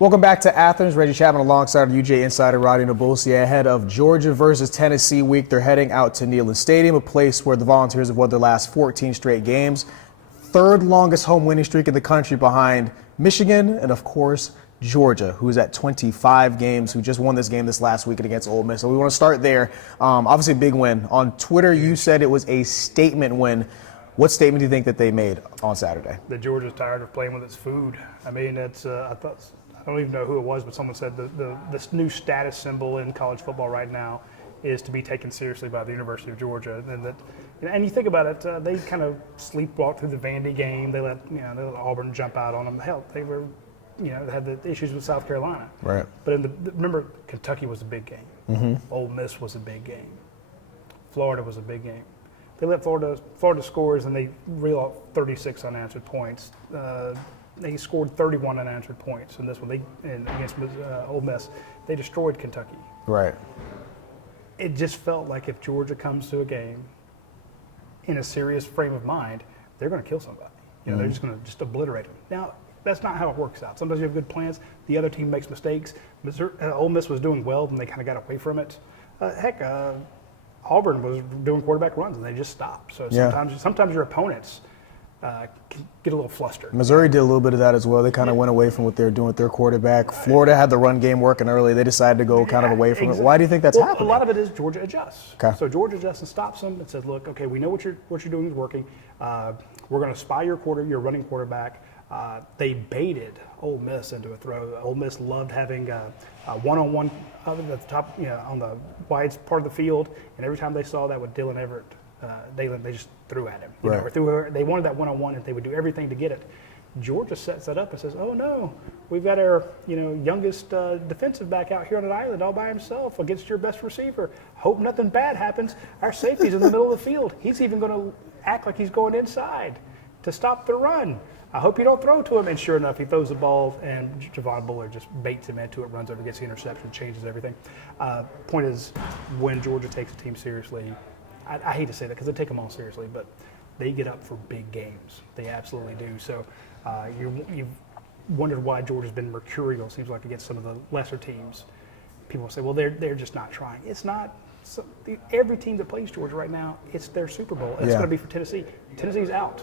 Welcome back to Athens. Reggie Chatman alongside UJ insider Radi Nabulsi ahead of Georgia versus Tennessee week. They're heading out to Neyland Stadium, a place where the Volunteers have won their last 14 straight games. Third longest home winning streak in the country behind Michigan and, of course, Georgia, who's at 25 games, who just won this game this last weekend against Ole Miss. So we want to start there. Obviously, a big win. On Twitter, you said it was a statement win. What statement do you think that they made on Saturday? That Georgia's tired of playing with its food. I mean, I don't even know who it was, but someone said this new status symbol in college football right now is to be taken seriously by the University of Georgia. And you think about it, they kind of sleepwalked through the Vandy game. They let Auburn jump out on them. Hell, they were, had the issues with South Carolina. Right. But remember, Kentucky was a big game. Mm-hmm. Ole Miss was a big game. Florida was a big game. They let Florida scores and they reel out 36 unanswered points. They scored 31 unanswered points in this one. Against Ole Miss, they destroyed Kentucky. Right. It just felt like if Georgia comes to a game in a serious frame of mind, they're going to kill somebody. They're just going to obliterate them. Now, that's not how it works out. Sometimes you have good plans. The other team makes mistakes. Ole Miss was doing well, and they kind of got away from it. Auburn was doing quarterback runs, and they just stopped. So sometimes your opponents can get a little flustered. Missouri did a little bit of that as well. They kind of went away from what they were doing with their quarterback. Florida had the run game working early. They decided to go kind of away from it. Why do you think that's happening? A lot of it is Georgia adjusts. Okay. So Georgia adjusts and stops them and says, look, okay, we know what you're doing is working. We're going to spy your running quarterback. They baited Ole Miss into a throw. Ole Miss loved having a one-on-one at the top, on the wide part of the field. And every time they saw that with Dylan Everett, they just threw at him. Right. They wanted that one-on-one, and they would do everything to get it. Georgia sets that up and says, "Oh no, we've got our youngest defensive back out here on an island all by himself against your best receiver. Hope nothing bad happens. Our safety's in the middle of the field. He's even going to act like he's going inside to stop the run. I hope you don't throw to him." And sure enough, he throws the ball, and Javon Bullard just baits him into it, runs over, gets the interception, changes everything. Point is, when Georgia takes a team seriously, I hate to say that because they take them all seriously, but they get up for big games. They absolutely do. So you've wondered why Georgia's been mercurial, seems like, against some of the lesser teams. People say, well, they're just not trying. It's not. So every team that plays Georgia right now, it's their Super Bowl. It's going to be for Tennessee. Tennessee's out.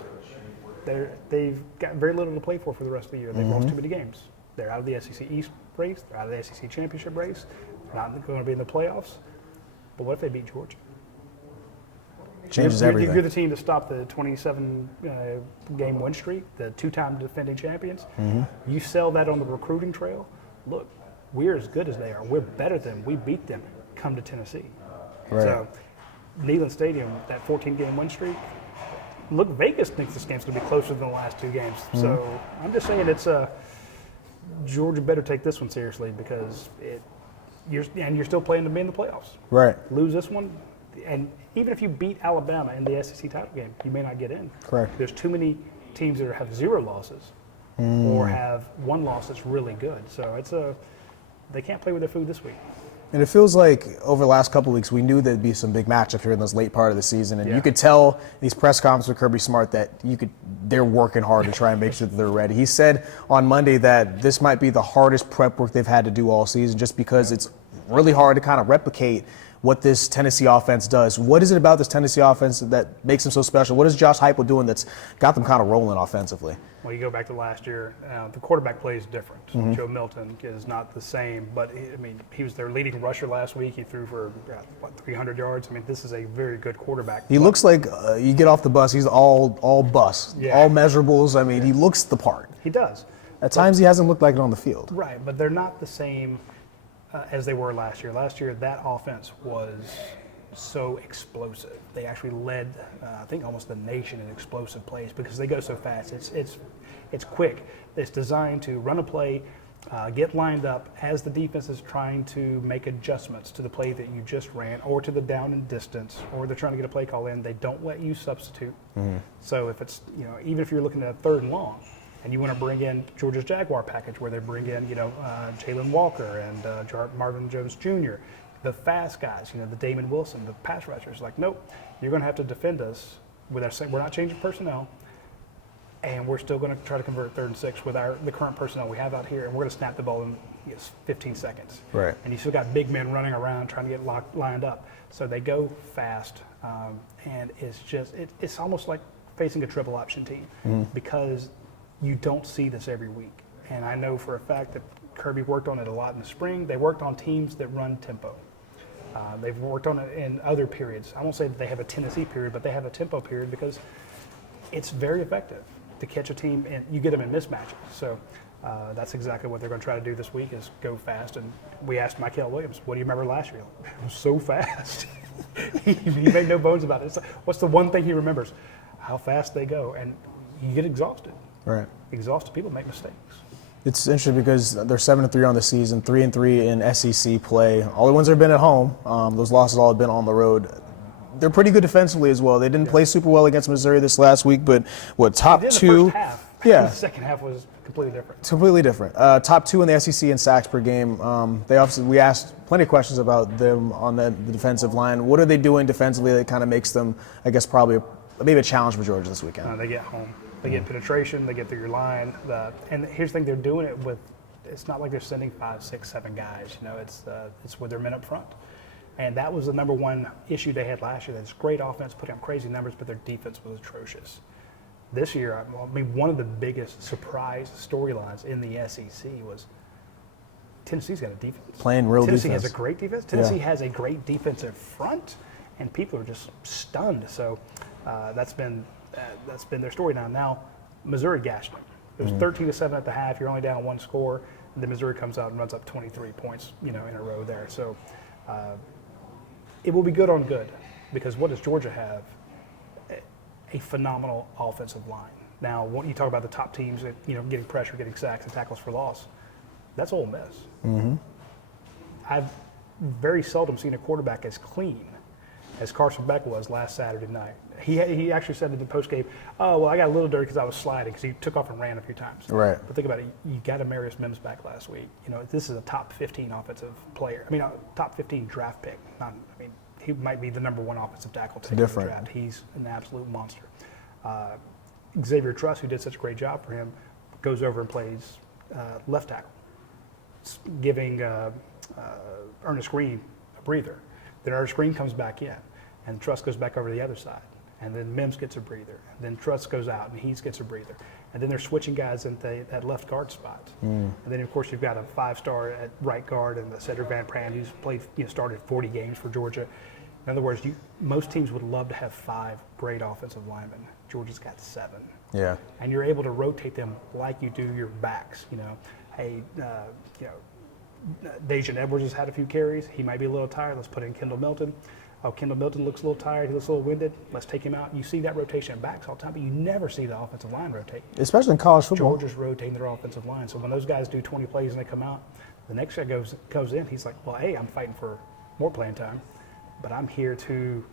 They've got very little to play for the rest of the year. They've lost too many games. They're out of the SEC East race. They're out of the SEC championship race. They're not going to be in the playoffs. But what if they beat Georgia? Changes everything. You're the team to stop the 27-game win streak, the two-time defending champions. Mm-hmm. You sell that on the recruiting trail. Look, we're as good as they are. We're better than them. We beat them. Come to Tennessee. Right. So, Neyland Stadium, that 14-game win streak. Look, Vegas thinks this game's going to be closer than the last two games. Mm-hmm. So I'm just saying Georgia better take this one seriously because you're still playing to be in the playoffs. Right. Lose this one, and even if you beat Alabama in the SEC title game, you may not get in. Correct. There's too many teams that have 0 losses or have 1 loss that's really good. So they can't play with their food this week. And it feels like over the last couple of weeks, we knew there'd be some big matchups here in this late part of the season. And you could tell these press conferences with Kirby Smart that they're working hard to try and make sure that they're ready. He said on Monday that this might be the hardest prep work they've had to do all season just because it's really hard to kind of replicate what this Tennessee offense does. What is it about this Tennessee offense that makes them so special? What is Josh Heupel doing that's got them kind of rolling offensively? Well, you go back to last year, the quarterback play is different. Mm-hmm. Joe Milton is not the same, but he was their leading rusher last week. He threw for 300 yards. This is a very good quarterback. He looks like you get off the bus, he's all bus, all measurables. He looks the part. He does. At times he hasn't looked like it on the field. Right, but they're not the same as they were last year. Last year, that offense was so explosive. They actually led, I think, almost the nation in explosive plays because they go so fast. It's quick. It's designed to run a play, get lined up as the defense is trying to make adjustments to the play that you just ran or to the down and distance, or they're trying to get a play call in. They don't let you substitute. Mm-hmm. So if it's, even if you're looking at a 3rd and long, and you want to bring in Georgia's Jaguar package where they bring in, Jalen Walker and Marvin Jones Jr., the fast guys, the Damon Wilson, the pass rushers. Like, nope, you're going to have to defend us with our. We're not changing personnel. and we're still going to try to convert 3rd and 6 with the current personnel we have out here, and we're going to snap the ball in 15 seconds. Right. And you still got big men running around trying to get lined up. So they go fast, and it's almost like facing a triple option team because you don't see this every week. And I know for a fact that Kirby worked on it a lot in the spring. They worked on teams that run tempo. They've worked on it in other periods. I won't say that they have a Tennessee period, but they have a tempo period because it's very effective to catch a team and you get them in mismatches. So that's exactly what they're going to try to do this week is go fast. And we asked Michael Williams, what do you remember last year? It was so fast. he made no bones about it. It's like, what's the one thing he remembers? How fast they go. And you get exhausted. Right. Exhausted people make mistakes. It's interesting because they're 7-3 on the season, 3-3 in SEC play. All the ones that have been at home. Those losses all have been on the road. They're pretty good defensively as well. They didn't play super well against Missouri this last week, but top two? The first half. Yeah. The second half was completely different. Completely different. Top 2 in the SEC in sacks per game. We asked plenty of questions about them on the defensive line. What are they doing defensively that kind of makes them, I guess, maybe a challenge for Georgia this weekend? They get home. They get penetration. They get through your line. And here's the thing: they're doing it with. It's not like they're sending 5, 6, 7 guys. It's with their men up front. And that was the number one issue they had last year. That's great offense, putting up crazy numbers, but their defense was atrocious. This year, one of the biggest surprise storylines in the SEC was Tennessee's got a defense. Playing real Tennessee defense. has a great defense. Tennessee has a great defensive front, and people are just stunned. So that's been their story now. Now, Missouri gashed them. It was 13-7 at the half. You're only down 1 score. And then Missouri comes out and runs up 23 points, in a row there. So it will be good on good because what does Georgia have? A phenomenal offensive line. Now, when you talk about the top teams that, getting pressure, getting sacks, and tackles for loss, that's Ole Miss. Mm-hmm. I've very seldom seen a quarterback as clean as Carson Beck was last Saturday night. He actually said in the postgame, "Oh, well, I got a little dirty because I was sliding," because he took off and ran a few times. Right. But think about it. You got Amarius Mims back last week. This is a top 15 offensive player. A top 15 draft pick. He might be the number 1 offensive tackle taken in the draft. He's an absolute monster. Xavier Truss, who did such a great job for him, goes over and plays left tackle, giving Ernest Green a breather. Then Ernest Green comes back in, and Truss goes back over to the other side. And then Mims gets a breather. And then Truss goes out, and he gets a breather. And then they're switching guys at that left guard spot. And then, of course, you've got a 5-star at right guard and the Cedric Van Pran, who's played, started 40 games for Georgia. In other words, most teams would love to have 5 great offensive linemen. Georgia's got 7. Yeah. And you're able to rotate them like you do your backs. Dejan Edwards has had a few carries. He might be a little tired. Let's put in Kendall Milton. Oh, Kendall Milton looks a little tired. He looks a little winded. Let's take him out. You see that rotation in backs all the time, but you never see the offensive line rotate. Especially in college football. Georgia's rotating their offensive line. So when those guys do 20 plays and they come out, the next guy goes in. He's like, well, hey, I'm fighting for more playing time, but I'm here to.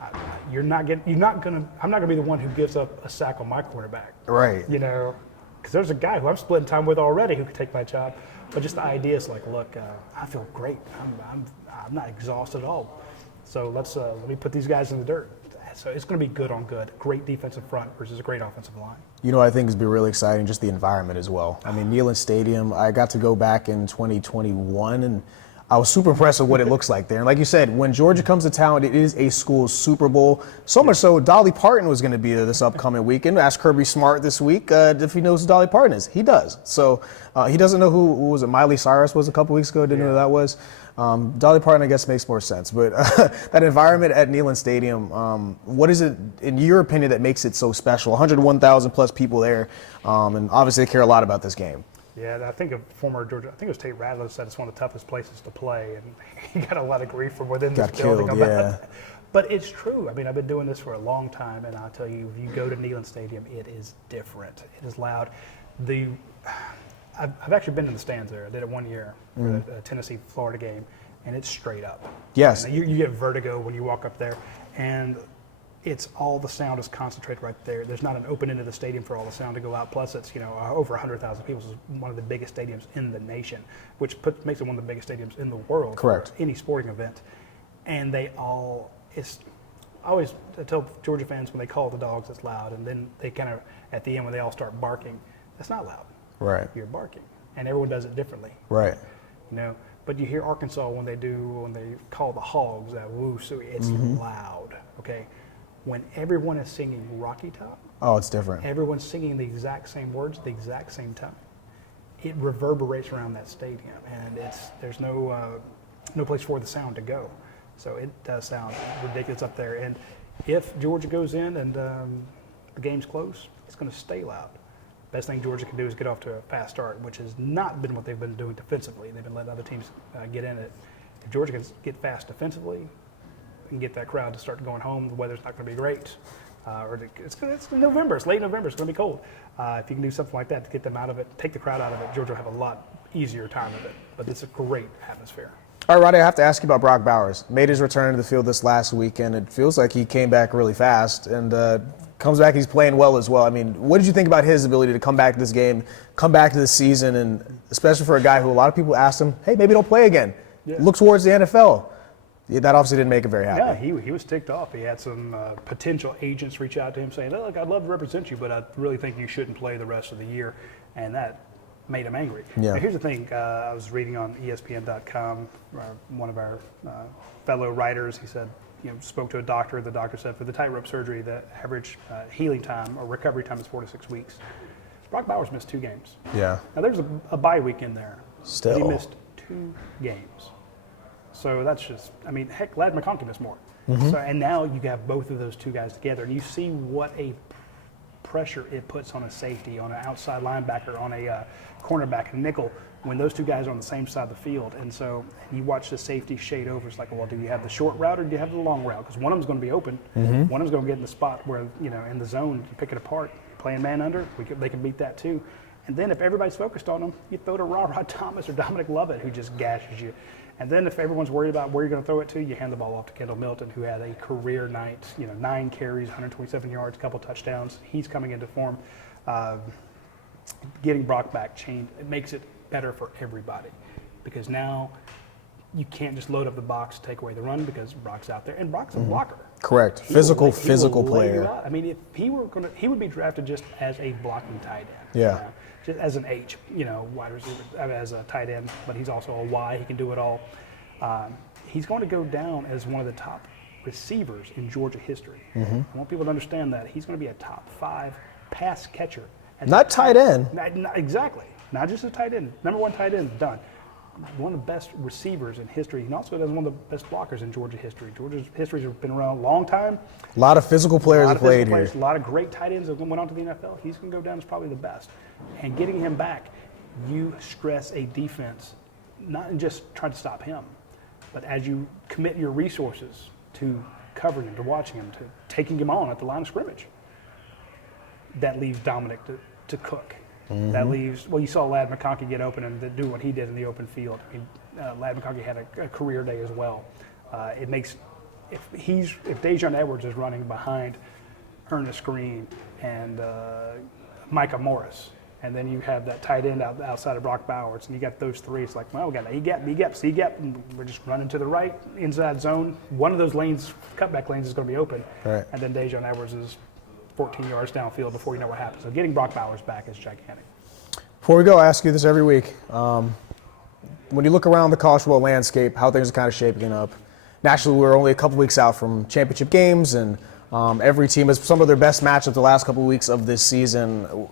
I'm not gonna be the one who gives up a sack on my quarterback. Right. Because there's a guy who I'm splitting time with already who could take my job. But just the idea is like, look, I feel great. I'm not exhausted at all. So let me put these guys in the dirt. So it's going to be good on good. Great defensive front versus a great offensive line. I think it's been really exciting, just the environment as well. Neyland Stadium, I got to go back in 2021, and I was super impressed with what it looks like there. And like you said, when Georgia comes to town, it is a school Super Bowl. So much so, Dolly Parton was going to be there this upcoming weekend. Asked Kirby Smart this week if he knows who Dolly Parton is. He does. So he doesn't know who was it, Miley Cyrus was a couple weeks ago. Didn't know who that was. Dolly Parton, I guess, makes more sense. But that environment at Neyland Stadium, what is it, in your opinion, that makes it so special? 101,000 plus people there, and obviously they care a lot about this game. Yeah, I think a former Georgia, I think it was Tate Ratliff, said it's one of the toughest places to play, and he got a lot of grief from within this building about it. But it's true. I've been doing this for a long time, and I'll tell you, if you go to Neyland Stadium, it is different. It is loud. I've actually been in the stands there. I did it one year for the Tennessee-Florida game, and it's straight up. Yes. And you get vertigo when you walk up there, and it's all the sound is concentrated right there. There's not an open end of the stadium for all the sound to go out. Plus, it's over 100,000 people. So it's one of the biggest stadiums in the nation, which makes it one of the biggest stadiums in the world. Correct. For any sporting event. And I always tell Georgia fans when they call the dogs, it's loud, and then they kind of, at the end when they all start barking, that's not loud. Right. You're barking. And everyone does it differently. Right. You know, but you hear Arkansas when they call the Hogs that woo, so it's loud, okay? When everyone is singing Rocky Top, Oh, it's different. everyone's singing the exact same words, the exact same time. It reverberates around that stadium, and there's no place for the sound to go. So it does sound ridiculous up there. And if Georgia goes in and the game's close, it's going to stay loud. Best thing Georgia can do is get off to a fast start, which has not been what they've been doing defensively. They've been letting other teams get in it. If Georgia can get fast defensively and get that crowd to start going home, the weather's not going to be great. It's November. It's late November. It's going to be cold. If you can do something like that to get them out of it, take the crowd out of it, Georgia will have a lot easier time of it. But it's a great atmosphere. All right, Radi, I have to ask you about Brock Bowers. Made his return to the field this last weekend. It feels like he came back really fast and comes back. He's playing well as well. I mean, what did you think about his ability to come back to this game, come back to this season, and especially for a guy who a lot of people asked him, hey, maybe don't play again. Yeah. Look towards the NFL. Yeah, that obviously didn't make him very happy. Yeah, he was ticked off. He had some potential agents reach out to him saying, look, I'd love to represent you, but I really think you shouldn't play the rest of the year. And that made him angry. Yeah. Now, here's the thing. I was reading on ESPN.com, one of our fellow writers, he said, spoke to a doctor. The doctor said for the tightrope surgery, the average healing time or recovery time is 4 to 6 weeks. Brock Bowers missed 2 games. Yeah. Now, there's a bye week in there. Still. He missed 2 games. So that's just, heck, Ladd McConkey missed more. So, and now you have both of those 2 guys together, and you see what a pressure it puts on a safety, on an outside linebacker, on a cornerback, a nickel, when those 2 guys are on the same side of the field. And so you watch the safety shade over. It's like, well, do you have the short route or do you have the long route? Because one of them's going to be open. One of them's going to get in the spot where, in the zone, you pick it apart, playing man under, they can beat that too. And then if everybody's focused on them, you throw to Rod Thomas or Dominic Lovett, who just gashes you. And then if everyone's worried about where you're going to throw it to, you hand the ball off to Kendall Milton, who had a career night, 9 carries, 127 yards, a couple touchdowns. He's coming into form. Getting Brock back changed. It makes it better for everybody because now you can't just load up the box, take away the run because Brock's out there, and Brock's a blocker. Correct. Physical player. If he were he would be drafted just as a blocking tight end. Yeah. Just as an H, wide receiver, as a tight end, but he's also a Y. He can do it all. He's going to go down as one of the top receivers in Georgia history. I want people to understand that he's going to be a top 5 pass catcher. Not tight end. Exactly. Not just a tight end. Number 1 tight end, done. One of the best receivers in history, and also does one of the best blockers in Georgia history. Georgia's history has been around a long time. A lot of physical players have played here. A lot of great tight ends that went on to the NFL. He's going to go down as probably the best. And getting him back, you stress a defense, not just trying to stop him, but as you commit your resources to covering him, to watching him, to taking him on at the line of scrimmage. That leaves Dominic to cook. That leaves, you saw Ladd McConkey get open and do what he did in the open field. Ladd McConkey had a career day as well. It makes, if Dejon Edwards is running behind Ernest Green and Micah Morris, and then you have that tight end outside of Brock Bowers, and you got those 3, it's like, well, we got an E-gap, C-gap, and we're just running to the right, inside zone. One of those lanes, cutback lanes, is going to be open. Right. And then Dejon Edwards is 14 yards downfield before you know what happens. So getting Brock Bowers back is gigantic. Before we go, I ask you this every week. When you look around the college football landscape, how things are kind of shaping up. Naturally, we're only a couple weeks out from championship games, and every team has some of their best matchups the last couple of weeks of this season.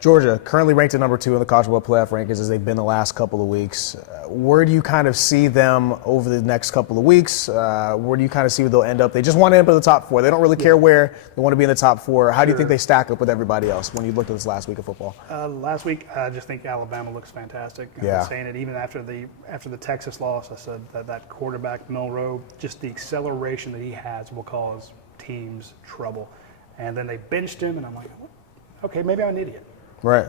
Georgia, currently ranked at number 2 in the college football playoff rankings as they've been the last couple of weeks. Where do you kind of see them over the next couple of weeks? Where do you kind of see where they'll end up? They just want to end up in the top 4. They don't really care where. They want to be in the top 4. How do you think they stack up with everybody else when you looked at this last week of football? Last week, I just think Alabama looks fantastic. I've been saying it even after the Texas loss. I said that quarterback, Milroe, just the acceleration that he has will cause teams trouble. And then they benched him, and I'm like, okay, maybe I'm an idiot. Right.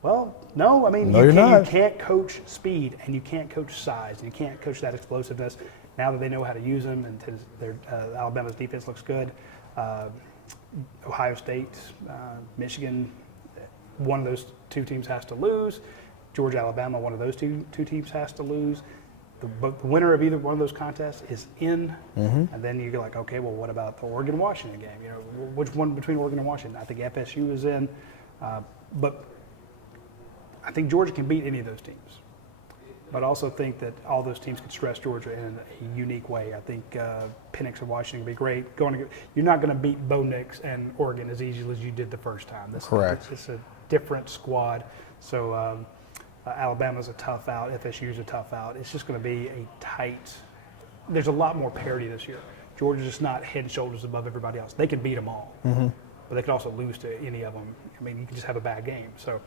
Well, no. You can't coach speed, and you can't coach size, and you can't coach that explosiveness. Now that they know how to use them, and Alabama's defense looks good. Ohio State, Michigan, one of those 2 teams has to lose. Georgia, Alabama, one of those two teams has to lose. the winner of either one of those contests is in, and then you go like, okay, well, what about the Oregon-Washington game? You know, which one between Oregon and Washington? I think FSU is in, but I think Georgia can beat any of those teams. But I also think that all those teams could stress Georgia in a unique way. I think Penix and Washington would be great. You're not going to beat Bo Nix and Oregon as easily as you did the first time. Correct. It's a different squad. So Alabama's a tough out. FSU's a tough out. It's just going to be a tight. There's a lot more parity this year. Georgia's just not head and shoulders above everybody else. They can beat them all, but they could also lose to any of them. I mean, you can just have a bad game. So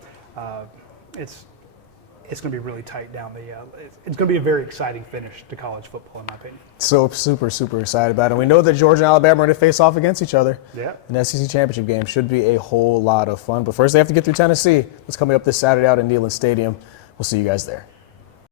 it's going to be really tight down the. It's going to be a very exciting finish to college football, in my opinion. So super excited about it. And we know that Georgia and Alabama are going to face off against each other. Yeah. An SEC championship game should be a whole lot of fun. But first, they have to get through Tennessee. It's coming up this Saturday out in Neyland Stadium. We'll see you guys there.